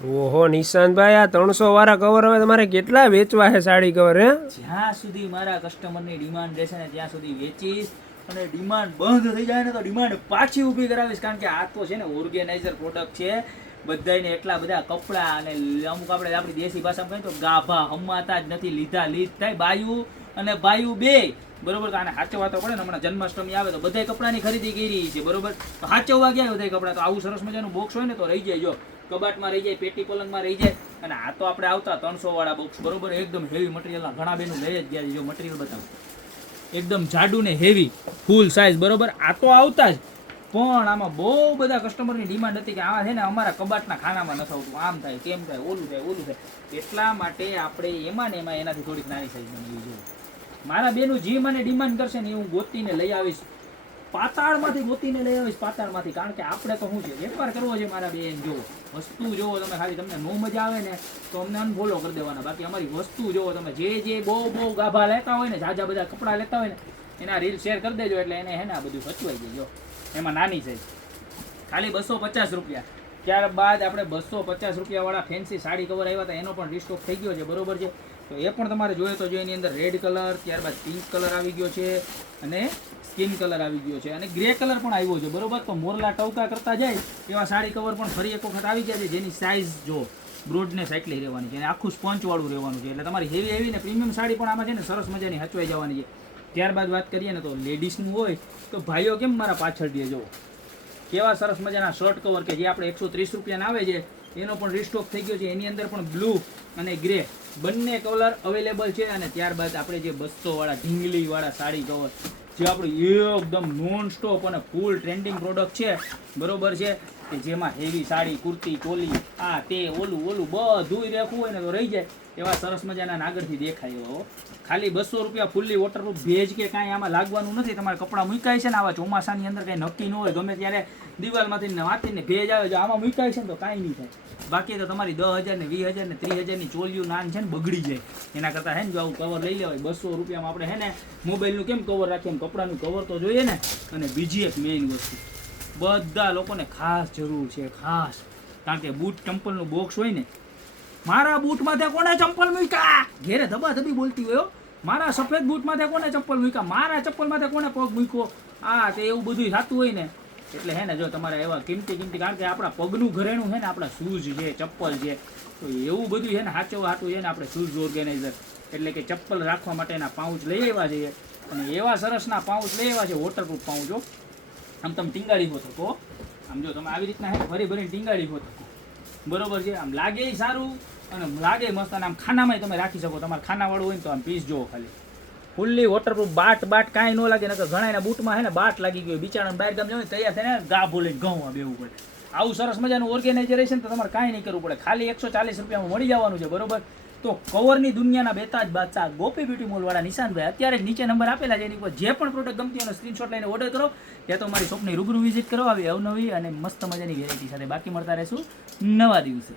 ઓહો નિશાંતભાઈ, આ 300 વાળા કવર હવે તમારે કેટલા વેચવા છે સાડી કવર? હે, જ્યાં સુધી મારા કસ્ટમરની ડિમાન્ડ રહેશે ને ત્યાં સુધી વેચીશ, અને ડિમાન્ડ બંધ થઈ જાય ને તો ડિમાન્ડ પાછી ઊભી કરાવીશ. કારણ કે આ તો છે ને ઓર્ગેનાઇઝર પ્રોડક્ટ છે. બધાને એટલા બધા કપડાં અને અમુક આપણે આપણી દેશી ભાષામાં કહીએ તો ગાભા હમાતા જ નથી, લીધા લીધ થાય બાયું અને બાયું બે. બરોબર, આને સાચવવા તો પડે ને. હમણાં જન્માષ્ટમી આવે તો બધા કપડાની ખરીદી કરી છે. બરોબર, તો સાચવવા ગયા બધા કપડાં. તો આવું સરસ મજાનું બોક્સ હોય ને તો રહી જાય, જો કબાટમાં રહી જાય, પેટી પલંગમાં રહી જાય. અને આ તો આપણે આવતા 300 વાળા બોક્સ, બરોબર, એકદમ હેવી મટીરિયલના ઘણા બેનું લઈ જ ગયા છે. જો મટીરિયલ બતાવો, એકદમ જાડું ને હેવી ફૂલ સાઇઝ. બરોબર, આ તો આવતા જ, પણ આમાં બહુ બધા કસ્ટમરની ડિમાન્ડ હતી કે આ છે ને અમારા કબાટના ખાનામાં નથી આવતું, આમ થાય તેમ થાય, ઓલું થાય ઓલું થાય. એટલા માટે આપણે એમાં ને એમાં એનાથી થોડીક નાની સાઈઝ બનાવી જોઈએ. મારા બેનું જે મને ડિમાન્ડ કરશે ને એ હું ગોતીને લઈ આવીશ, પાતાળમાંથી ગોતીને લઈ આવીશ, પાતાળમાંથી. કારણ કે આપણે તો શું છે, વેપાર કરવો છે મારા બેન. જોવો વસ્તુ જોવો તમે, ખાલી તમને નો મજા આવે ને તો અમને અનફોલો કરી દેવાના. બાકી અમારી વસ્તુ જોવો તમે, જે બહુ ગાભા લેતા હોય ને, જાજા બધા કપડાં લેતા હોય ને, એના રીલ શેર કરી દેજો, એટલે એને હે ને આ બધું સચવાઈ જાય. જો એમાં નાની સાઈઝ ખાલી 250 રૂપિયા. ત્યારબાદ આપણે 250 રૂપિયા વાળા ફેન્સી સાડી કવર આવ્યા હતા, એનો પણ રિસ્ટોક થઈ ગયો છે. બરોબર છે, તો એ પણ તમારે જોઈએ તો જો એની અંદર રેડ કલર, ત્યારબાદ પિંક કલર આવી ગયો છે, અને સ્કિન કલર આવી ગયો છે, અને ગ્રે કલર પણ આવ્યો છે. બરોબર, તો મોરલા ટવકા કરતા જાય એવા સાડી કવર પણ ફરી એક વખત આવી ગયા છે, જેની સાઇઝ જો બ્રોડનેસ એટલી રહેવાની છે, અને આખું સ્પંચ વાળું રહેવાનું છે. એટલે તમારી હેવી ને પ્રીમિયમ સાડી પણ આમાં છે ને સરસ મજાની હચવાઈ જવાની છે. ત્યારબાદ વાત કરીએ ને તો લેડીઝનું હોય તો ભાઈઓ કેમ મારા પાછળ દે, જો કેવા સરસ મજાના શર્ટ કવર કે જે આપણે 130 રૂપિયાના આવે છે, એનો પણ રિસ્ટોક થઈ ગયો છે. એની અંદર પણ બ્લુ અને ગ્રે બંને કલર અવેલેબલ છે. અને ત્યારબાદ આપણે જે 200 વાળા ઢીંગલી વાળા સાડી કવર, જે આપણું એકદમ નોન સ્ટોપ અને ફૂલ ટ્રેન્ડિંગ પ્રોડક્ટ છે. બરોબર છે, કે જેમાં હેવી સાડી, કુર્તી, ચોલી, આ તે ઓલું બધું રહેવું હોય ને તો રહી જાય એવા સરસ મજાના નાગરથી દેખાય એવો. ખાલી 200 રૂપિયા, ફૂલ્લી વોટરપ્રૂફ, ભેજ કે કાંઈ આમાં લાગવાનું નથી. તમારે કપડાં મૂકાય છે ને આવા ચોમાસાની અંદર કંઈ નક્કી ન હોય, ગમે ત્યારે દિવાલમાંથી ને વાંચીને ભેજ આવે, જો આમાં મૂકાય છે ને તો કાંઈ નહીં થાય. બાકી તો તમારી 10,000 ને 20,000 ને 30,000ની ચોલિયું નાન છે ને બગડી જાય. એના કરતાં હે ને જો આવું કવર લઈ લેવાય 200 રૂપિયામાં. આપણે હે ને મોબાઈલનું કેમ કવર રાખીએ, એમ કપડાનું કવર તો જોઈએ ને. અને બીજી એક મેઇન વસ્તુ બધા લોકોને ખાસ જરૂર છે, ખાસ, કારણ કે બૂટ ચંપલનું બોક્સ હોય ને, મારા બૂટ માથે કોને ચંપલ મૂક્યા, ઘેરે ધબાધબી બોલતી હોય, મારા સફેદ બૂટ માથે કોને ચંપલ મૂક્યા, મારા ચપ્પલ માથે કોને પગ મૂક્યો, આ તે એવું બધું થતું હોય ને. એટલે હે ને જો તમારે એવા કિંમતી, કારણ કે આપણા પગનું ઘરેણું છે ને આપણા શૂઝ છે, ચપ્પલ છે, તો એવું બધું છે ને સાચવવા હાટું છે ને આપણે શૂઝ ઓર્ગેનાઇઝર એટલે કે ચપ્પલ રાખવા માટેના પાઉચ લઈ આવ્યા છીએ. અને એવા સરસના પાઉચ લઈ આવ્યા છે, વોટરપ્રૂફ પાઉચ. આમ તમે ટીંગાડી હો શકો, આમ જો તમે આવી રીતના હે ભરી ભરીને ટીંગાડી હો શકો. બરોબર છે, આમ લાગે સારું અને લાગે મસ્ત. અને આમ ખાનામાં તમે રાખી શકો, તમારે ખાનાવાળું હોય ને તો આમ પીસ જોવો ખાલી ફૂલ્લી વોટરપ્રૂફ. બાટ કાંઈ ન લાગે, નકર ઘણા બૂટમાં હે ને બાટ લાગી ગયો, બિચારાને બહાર ગામ જવું તૈયાર થઈને ગાભો લઈને ઘઉં બેવું પડે. આવું સરસ મજાનું ઓર્ગેનાઇઝેશન તો તમારે કાંઈ નહીં કરવું પડે, ખાલી 140 રૂપિયામાં મળી જવાનું છે. બરોબર, તો કવરની દુનિયાના બેતાજ બાદશાહ ગોપી બ્યુટી મોલ વાળા નિશાંતભાઈ અત્યારે જ નીચે નંબર આપેલા છે, એની ઉપર જે પણ પ્રોડક્ટ ગમતી એનો સ્ક્રીનશોટ લઈને ઓર્ડર કરો, યા તો મારી શોપની રૂબરૂ વિઝિટ કરો આવી અવનવી અને મસ્ત મજાની વેરાયટી સાથે. બાકી મળતા રહેશું નવા દિવસે.